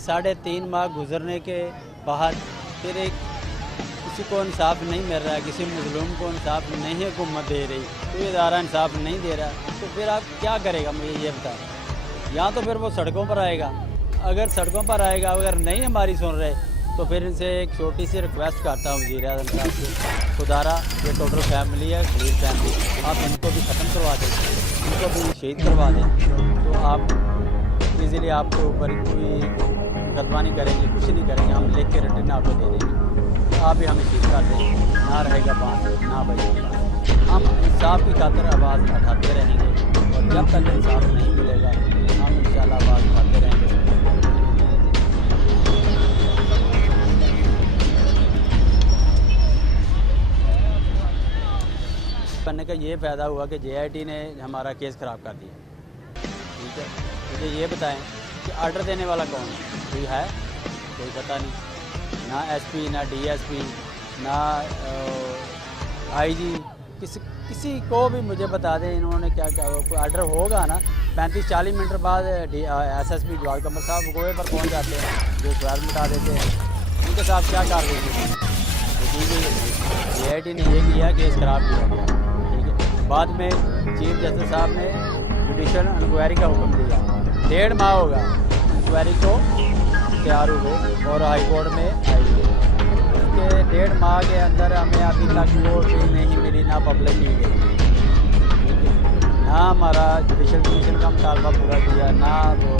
कि 3.5 माह गुजरने के बाद फिर एक किसी को इंसाफ नहीं मिल रहा है, किसी मजलूम को इंसाफ नहीं हुकूमत दे रही, कोई इदारा इंसाफ नहीं दे रहा, तो फिर आप क्या करेगा मुझे ये बताएं। या तो फिर वो सड़कों पर आएगा, अगर सड़कों पर आएगा, अगर नहीं हमारी सुन रहे तो फिर इनसे एक छोटी सी रिक्वेस्ट करता हूँ वज़ीर आज़म साहब से, खुदारा ये टोटल फैमिली है, खलील फैमिली, आप इनको भी ख़त्म करवा दें, इनको भी शहीद करवा दें, तो आप इजीली आपके ऊपर कोई मुकदमा नहीं करेंगे, कुछ नहीं करेंगे, हम लिख के रिटर्न आपको दे देंगे, आप भी हमें शहीद कर दें, ना रहेगा बात ना बचेगा। हम इंसाफ की खातिर आवाज़ उठाते रहेंगे और जब तक इंसाफ नहीं मिलेगा हम इंशाल्लाह आवाज़ उठाते रहेंगे। करने का ये फ़ायदा हुआ कि JIT ने हमारा केस ख़राब कर दिया। ठीक है, मुझे ये बताएं कि ऑर्डर देने वाला कौन है? कोई है? कोई पता नहीं, ना SP ना DSP ना IG, किसी को भी मुझे बता दें इन्होंने क्या क्या कोई ऑर्डर होगा ना 35-40 मिनट बाद SSP जवाल कमर साहब गोए पर पहुंच जाते हैं, जो सवाल मिटा देते हैं, उनके साथ क्या कर रही है? JIT ने ये किया, केस ख़राब किया गया। ठीक है, बाद में चीफ जस्टिस साहब ने जुडिशल इंक्वायरी का हुक्म दिया, 1.5 माह होगा इंक्वायरी को तैयार हुए और हाई कोर्ट में आई है। उसके 1.5 माह के अंदर हमें अभी तक वो भी नहीं मिली, ना पब्लिक नहीं गई, ना हमारा जुडिशल कमीशन का मुतालबा पूरा किया, ना वो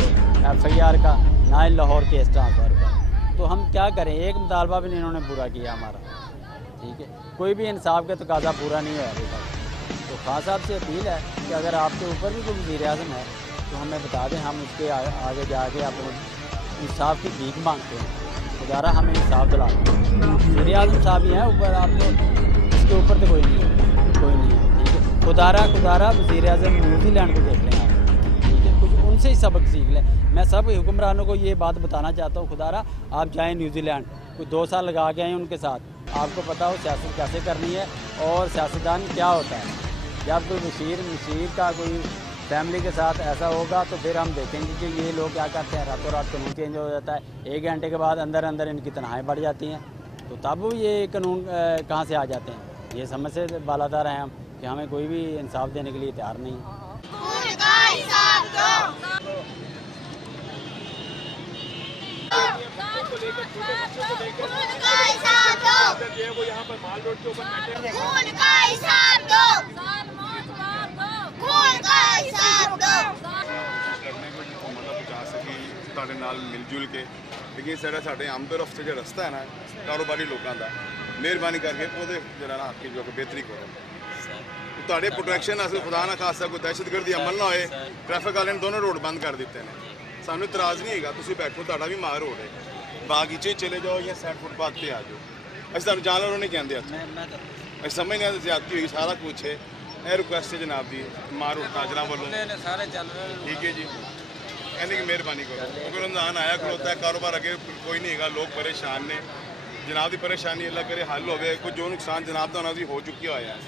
FIR का, ना लाहौर केस ट्रांसफ़र का। तो हम क्या करें, एक मुतालबा भी नहीं इन्होंने पूरा किया हमारा। ठीक है, कोई भी इंसाफ का तकाजा पूरा नहीं है अभी तक। तो खान साहब से अपील है कि अगर आपके ऊपर भी कोई वज़ीर आज़म है तो हमें बता दें, हम उसके आगे जाके अपने इंसाफ की भीख मांगते हैं, खुदारा हमें इंसाफ दिला दें। वज़ीर आज़म साहब ही हैं ऊपर, आप तो इसके ऊपर तो कोई नहीं है, कोई नहीं है। ठीक है, खुदारा वज़ीर आज़म न्यूजीलैंड को देख लें आप। ठीक है, कुछ उनसे ही सबक सीख लें। मैं सब हुक्मरानों को ये बात बताना चाहता हूँ, खुदारा आप जाएँ न्यूजीलैंड, कुछ 2 साल लगा के आए उनके साथ, आपको पता हो सियासत कैसे करनी है और सियासतदान क्या होता है। जब कोई मशीर का कोई फैमिली के साथ ऐसा होगा तो फिर हम देखेंगे कि ये लोग क्या करते हैं, रातों रात कानून चेंज हो जाता है, 1 घंटे के बाद अंदर इनकी तनहाएँ बढ़ जाती हैं, तो तब ये कानून कहाँ से आ जाते हैं। ये समझ से बालादार हैं हम कि हमें कोई भी इंसाफ देने के लिए तैयार नहीं है। वो यहाँ पर माल रोड के ऊपर ਸਾਡੇ ਨਾਲ ਮਿਲ ਜੁਲ ਕੇ, ਲੇਕਿਨ ਸਾਡੇ ਆਮਦ ਰਫਤ ਜਿਹੜਾ ਰਸਤਾ ਹੈ ਨਾ ਕਾਰੋਬਾਰੀ ਲੋਕਾਂ ਦਾ, ਮਿਹਰਬਾਨੀ ਕਰਕੇ ਉਹਦੇ ਜਿਹੜਾ ਨਾ ਹੱਕ ਜੋ ਬਿਹਤਰੀ ਕਰੋ। ਤੁਹਾਡੇ ਪ੍ਰੋਟੈਕਸ਼ਨ ਵਾਸਤੇ ਖੁਦਾ ਨਾ ਖਾਸਾ ਕੋਈ ਦਹਿਸ਼ਤਗਰਦੀ ਅਮਲ ਨਾ ਹੋਏ। ਟ੍ਰੈਫਿਕ ਵਾਲਿਆਂ ਨੇ ਦੋਨੋਂ ਰੋਡ ਬੰਦ ਕਰ ਦਿੱਤੇ ਨੇ, ਸਾਨੂੰ ਇਤਰਾਜ਼ ਨਹੀਂ ਹੈਗਾ, ਤੁਸੀਂ ਬੈਠੋ, ਤੁਹਾਡਾ ਵੀ ਮਾਰ ਰੋਡ ਹੈ, ਬਾਗੀਚੇ ਚਲੇ ਜਾਓ ਜਾਂ ਸਾਈਡ ਫੁੱਟਪਾਥ ਤੇ ਆ ਜਾਓ। ਅਸੀਂ ਤੁਹਾਨੂੰ ਜਾਨਵਰੋਂ ਨਹੀਂ ਕਹਿੰਦੇ, ਅਸੀਂ ਸਮਝਦੇ ਹਾਂ ਜ਼ਿਆਦਤੀ ਹੋਈ, ਸਾਰਾ ਕੁਛ ਹੈ। ਇਹ ਰਿਕੁਐਸਟ ਹੈ ਜਨਾਬ ਦੀ ਮਾਰ ਰੋਡ ਤਾਜਰਾਂ ਵੱਲੋਂ, ਠੀਕ ਹੈ ਜੀ, कहने की मेहरबानी करो, क्योंकि रमज़ान आया खलोता है, कारोबार अगे कोई नहीं है, लोग परेशान ने। जनाब की परेशानी अल्लाह करे हल होवे, कोई जो नुकसान जनाब का होना हो चुकी होया है।